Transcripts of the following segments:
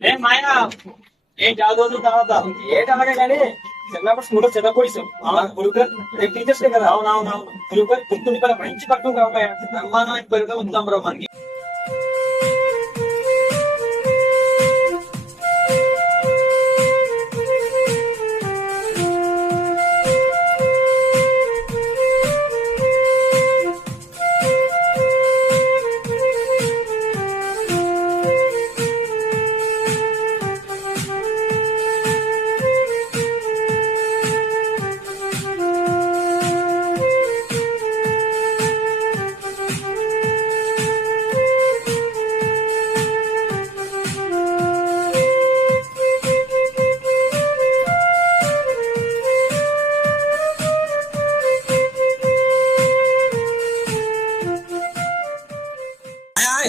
ఏం మాయా ఏం చదువుతున్న తర్వాత ఏంటి అలాగే కానీ చిన్నప్పుడు స్కూల్లో చదవకూడదు గురుగారు టీచర్స్ కదా. అవునవును గురుగారు గుర్తుండి మంచి పట్టం కావాలి బ్రహ్మాండమైన పేరుగా ఉందాం బ్రో మనకి.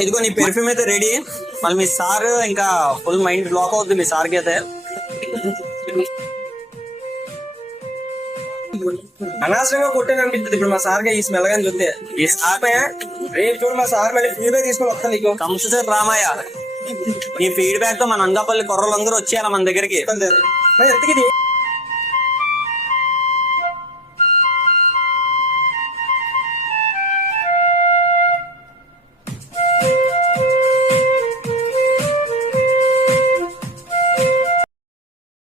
ఇదిగో నీ పెర్ఫ్యూమ్ అయితే రెడీ. మళ్ళీ మీ సార్ ఇంకా ఫుల్ మైండ్ బ్లాక్ అవుతుంది మీ సార్కి అయితే. అనవసరంగా కొట్టాను అనిపిస్తుంది ఇప్పుడు మా సార్ ఈ స్మెల్ గాని చూస్తే. ఈ సార్ రేపు చూడు మా సార్ మళ్ళీ ఫీడ్బ్యాక్ తీసుకొని వస్తాను నీకు. కంప్యూటర్ రామయ్య, నీ ఫీడ్బ్యాక్ తో మన అనకాపల్లి కుర్రలందరూ వచ్చేయాలి మన దగ్గరికి. ఎంతకి